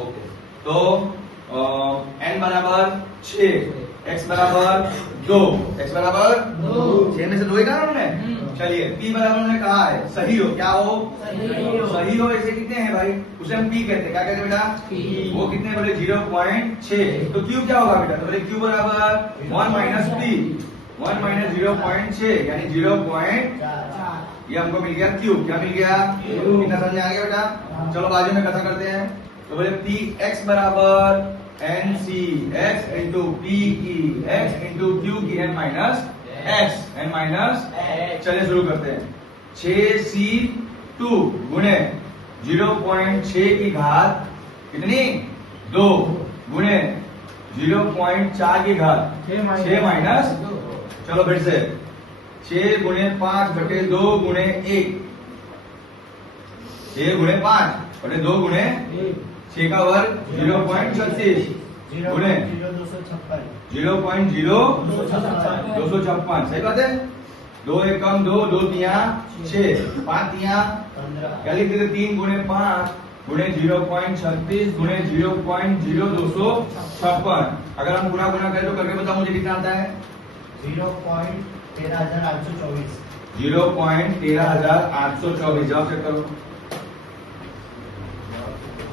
Okay, तो n बराबर 6, x बराबर 2, x बराबर 6 में से 2 ही कहा हमने। चलिए p बराबर हमने कहा है सही हो, क्या हो सही हो, ऐसे कितने हैं भाई, उसे हम p कहते हैं। क्या कहते हैं बेटा, वो कितने बोले 0.6, तो q क्या होगा बेटा, तो बोले q बराबर 1 माइनस p, 1 माइनस 0.6 यानी 0. ये हमको मिल गया q, क्या मिल गया, कितना समझ में आ गया बेटा। चलो बाजू में कैसा करते हैं, तो बोले p x बराबर n c x into p की x इंटू q की n minus x, n minus. चलिए शुरू करते हैं। 6c2 गुणे 0.6 की घात कितनी 2 गुणे 0.4 की घात 6 माइनस। चलो फिर से 6 गुणे 5 बटे 2 गुणे 1, 6 गुणे 5 बटे 2 गुणे 6 का वर्ग 0.36 गुणे 0.0256। सही बात है। 2 एक कम 2, 2 तिया 6, 5 तिया क्या लिख देते 3 गुणे 5 गुणे 0.36 गुणे 0.0256। अगर हम गुणा करें तो करके बताओ मुझे कितना आता है, 0.13824। 0.13824। जवाब चेक करो।